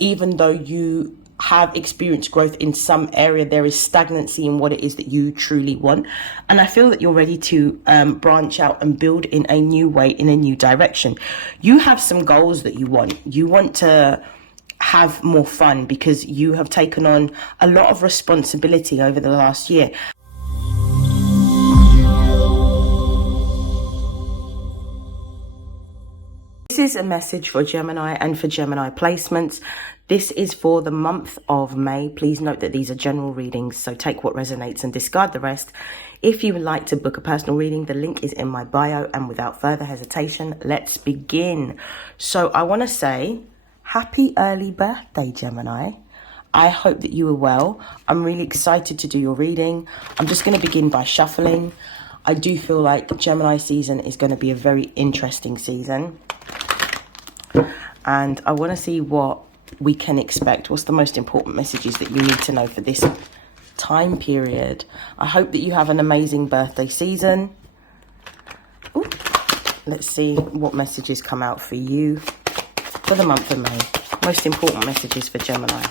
even though you have experienced growth in some area, there is stagnancy in what it is that you truly want. And I feel that you're ready to branch out and build in a new way, in a new direction. You have some goals that you want. You want to have more fun because you have taken on a lot of responsibility over the last year. This is a message for Gemini and for Gemini placements. This is for the month of May. Please note that these are general readings, so take what resonates and discard the rest. If you would like to book a personal reading, the link is in my bio, and without further hesitation, let's begin. So I want to say happy early birthday, Gemini. I hope that you are well. I'm really excited to do your reading. I'm just going to begin by shuffling. I do feel like Gemini season is going to be a very interesting season. And I want to see what we can expect. What's the most important messages that you need to know for this time period? I hope that you have an amazing birthday season. Ooh. Let's see what messages come out for you for the month of May. Most important messages for Gemini.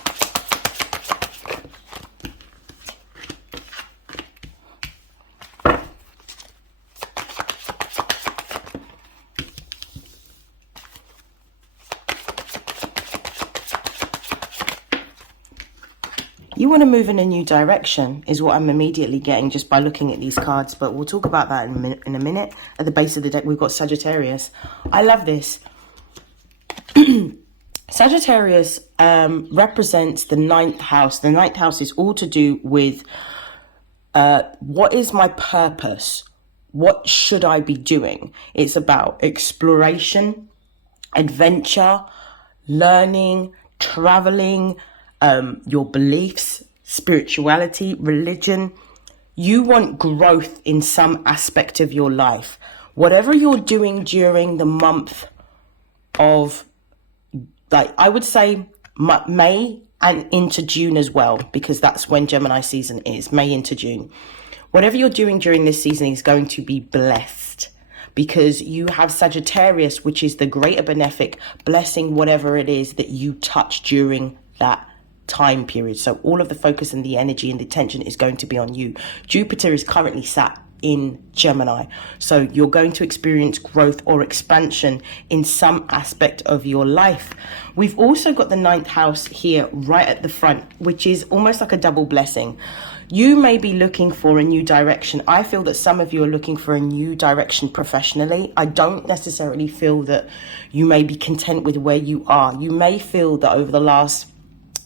You want to move in a new direction is what I'm immediately getting just by looking at these cards. But we'll talk about that in a minute. At the base of the deck, we've got Sagittarius. I love this. Sagittarius represents the 9th house. The 9th house is all to do with what is my purpose? What should I be doing? It's about exploration, adventure, learning, traveling, your beliefs, spirituality, religion. You want growth in some aspect of your life. Whatever you're doing during the month of, like, I would say May and into June as well, because that's when Gemini season is, May into June. Whatever you're doing during this season is going to be blessed, because you have Sagittarius, which is the greater benefic, blessing whatever it is that you touch during that time period. So all of the focus and the energy and the attention is going to be on you. Jupiter is currently sat in Gemini, so you're going to experience growth or expansion in some aspect of your life. We've also got the 9th house here right at the front, which is almost like a double blessing. You may be looking for a new direction. I feel that some of you are looking for a new direction professionally. I don't necessarily feel that you may be content with where you are. You may feel that over the last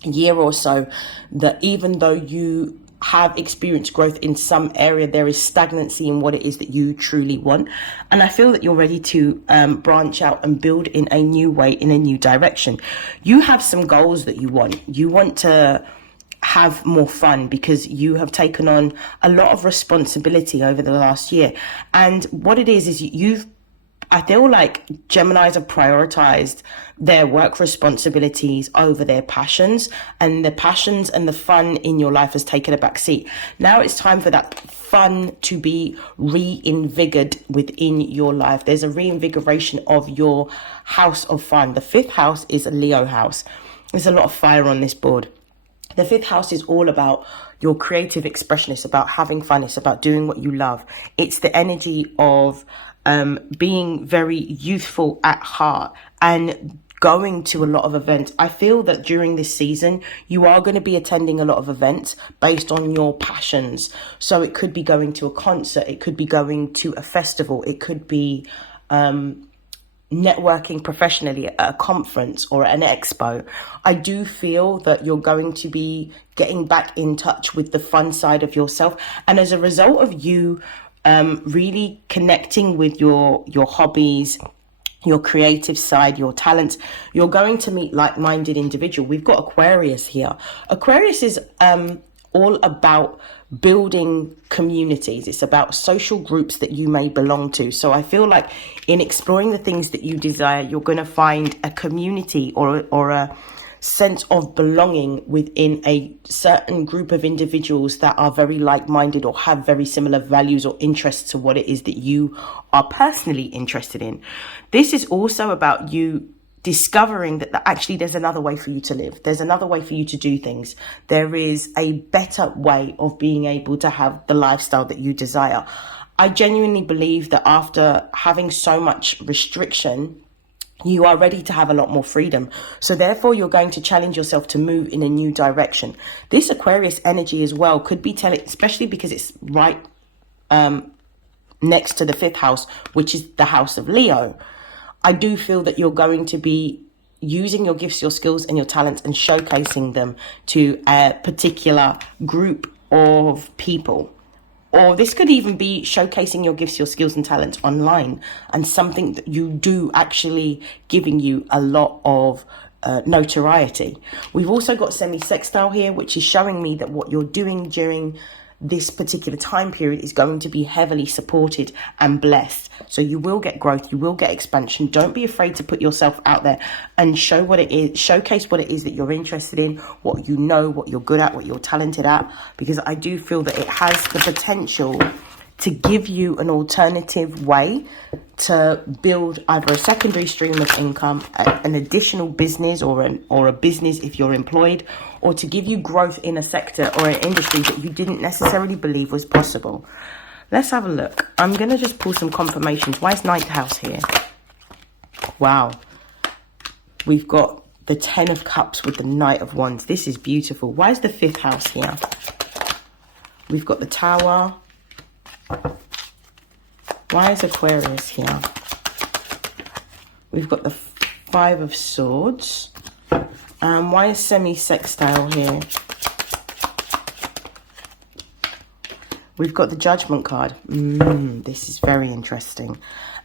year or so, that even though you have experienced growth in some area, there is stagnancy in what it is that you truly want. And I feel that you're ready to branch out and build in a new way, in a new direction. You have some goals that you want. You want to have more fun because you have taken on a lot of responsibility over the last year. And what it is I feel like Geminis have prioritized their work responsibilities over their passions, and the passions and the fun in your life has taken a back seat. Now it's time for that fun to be reinvigorated within your life. There's a reinvigoration of your house of fun. The 5th house is a Leo house. There's a lot of fire on this board. The 5th house is all about your creative expression. It's about having fun. It's about doing what you love. It's the energy of being very youthful at heart and going to a lot of events. I feel that during this season, you are going to be attending a lot of events based on your passions. So it could be going to a concert. It could be going to a festival. It could be networking professionally at a conference or an expo. I do feel that you're going to be getting back in touch with the fun side of yourself. And as a result of you really connecting with your hobbies, your creative side, your talents, you're going to meet like-minded individuals. We've got Aquarius here. Aquarius is all about building communities. It's about social groups that you may belong to. So I feel like in exploring the things that you desire, you're going to find a community or a sense of belonging within a certain group of individuals that are very like-minded or have very similar values or interests to what it is that you are personally interested in. This is also about you discovering that actually there's another way for you to live. There's another way for you to do things. There is a better way of being able to have the lifestyle that you desire. I genuinely believe that after having so much restriction, you are ready to have a lot more freedom. So therefore, you're going to challenge yourself to move in a new direction. This Aquarius energy as well could be telling, especially because it's right next to the 5th house, which is the house of Leo. I do feel that you're going to be using your gifts, your skills, and your talents and showcasing them to a particular group of people. Or this could even be showcasing your gifts, your skills, and talents online, and something that you do actually giving you a lot of notoriety. We've also got semi-sextile here, which is showing me that what you're doing during this particular time period is going to be heavily supported and blessed. So you will get growth, you will get expansion. Don't be afraid to put yourself out there and show what it is, showcase what it is that you're interested in, what you know, what you're good at, what you're talented at, because I do feel that it has the potential to give you an alternative way to build either a secondary stream of income, an additional business, or a business if you're employed, or to give you growth in a sector or an industry that you didn't necessarily believe was possible. Let's have a look. I'm going to just pull some confirmations. Why is 9th house here? Wow. We've got the 10 of Cups with the Knight of Wands. This is beautiful. Why is the 5th house here? We've got the Tower. Why is Aquarius here? We've got the 5 of Swords. Why is semi-sextile here? We've got the Judgment card. This is very interesting.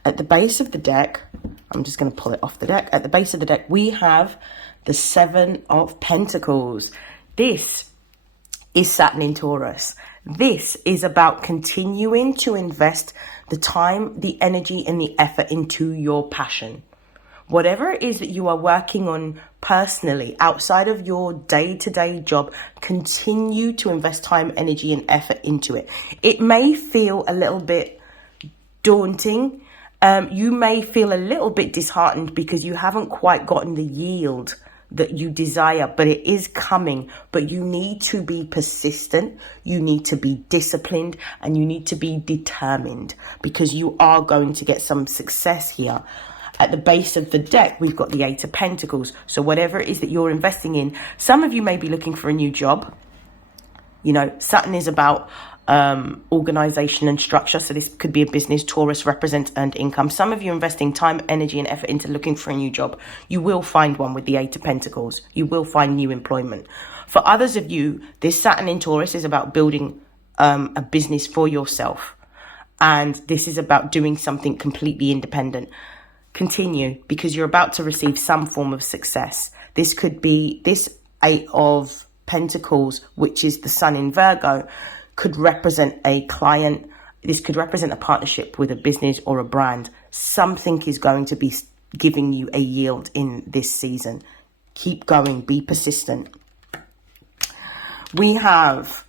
At the base of the deck, I'm just going to pull it off the deck. At the base of the deck, we have the 7 of Pentacles. This is Saturn in Taurus. This is about continuing to invest the time, the energy, and the effort into your passion. Whatever it is that you are working on personally, outside of your day-to-day job, continue to invest time, energy, and effort into it. It may feel a little bit daunting. You may feel a little bit disheartened because you haven't quite gotten the yield that you desire, but it is coming. But you need to be persistent, you need to be disciplined, and you need to be determined, because you are going to get some success here. At the base of the deck, we've got the 8 of Pentacles. So whatever it is that you're investing in, some of you may be looking for a new job. You know, Saturn is about organization and structure. So this could be a business. Taurus represents earned income. Some of you investing time, energy, and effort into looking for a new job. You will find one with the 8 of Pentacles. You will find new employment. For others of you, this Saturn in Taurus is about building a business for yourself. And this is about doing something completely independent. Continue, because you're about to receive some form of success. This could be this 8 of Pentacles, which is the Sun in Virgo, could represent a client. This could represent a partnership with a business or a brand. Something is going to be giving you a yield in this season. Keep going, be persistent. We have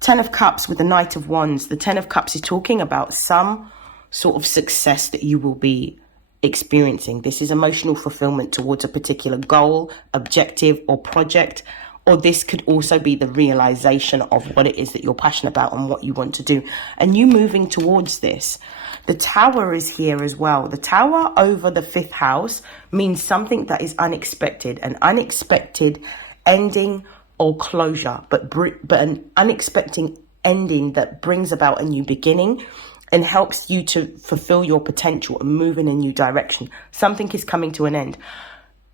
10 of Cups with the Knight of Wands. The 10 of Cups is talking about some sort of success that you will be experiencing. This is emotional fulfillment towards a particular goal, objective, or project. Or this could also be the realization of what it is that you're passionate about and what you want to do, and you moving towards this. The Tower is here as well. The Tower over the 5th house means something that is unexpected, an unexpected ending or closure, but an unexpected ending that brings about a new beginning and helps you to fulfill your potential and move in a new direction. Something is coming to an end.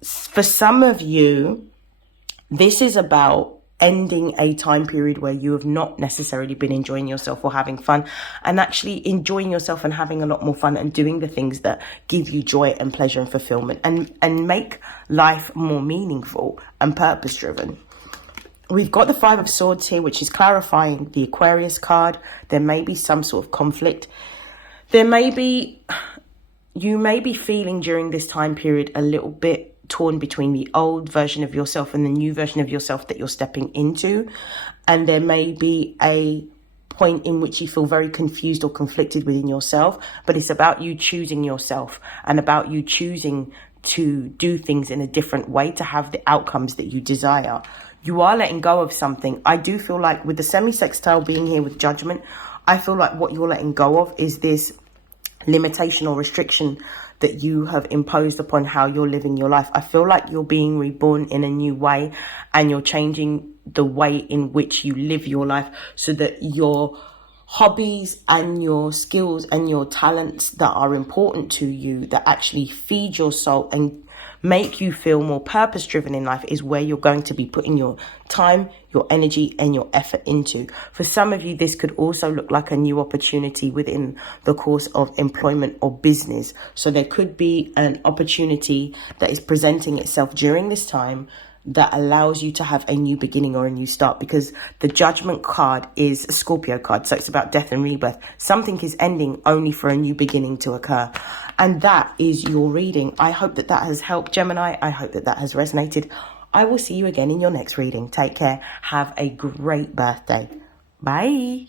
For some of you, this is about ending a time period where you have not necessarily been enjoying yourself or having fun, and actually enjoying yourself and having a lot more fun and doing the things that give you joy and pleasure and fulfillment and make life more meaningful and purpose driven. We've got the 5 of Swords here, which is clarifying the Aquarius card. There may be some sort of conflict. You may be feeling during this time period a little bit torn between the old version of yourself and the new version of yourself that you're stepping into. And there may be a point in which you feel very confused or conflicted within yourself, but it's about you choosing yourself and about you choosing to do things in a different way, to have the outcomes that you desire. You are letting go of something. I do feel like with the semi-sextile being here with Judgment, I feel like what you're letting go of is this limitation or restriction that you have imposed upon how you're living your life. I feel like you're being reborn in a new way, and you're changing the way in which you live your life so that your hobbies and your skills and your talents that are important to you, that actually feed your soul and make you feel more purpose driven in life, is where you're going to be putting your time, your energy and your effort into. For some of you, this could also look like a new opportunity within the course of employment or business. So there could be an opportunity that is presenting itself during this time that allows you to have a new beginning or a new start, because the Judgment card is a Scorpio card. So it's about death and rebirth. Something is ending only for a new beginning to occur. And that is your reading. I hope that that has helped, Gemini. I hope that that has resonated. I will see you again in your next reading. Take care. Have a great birthday. Bye.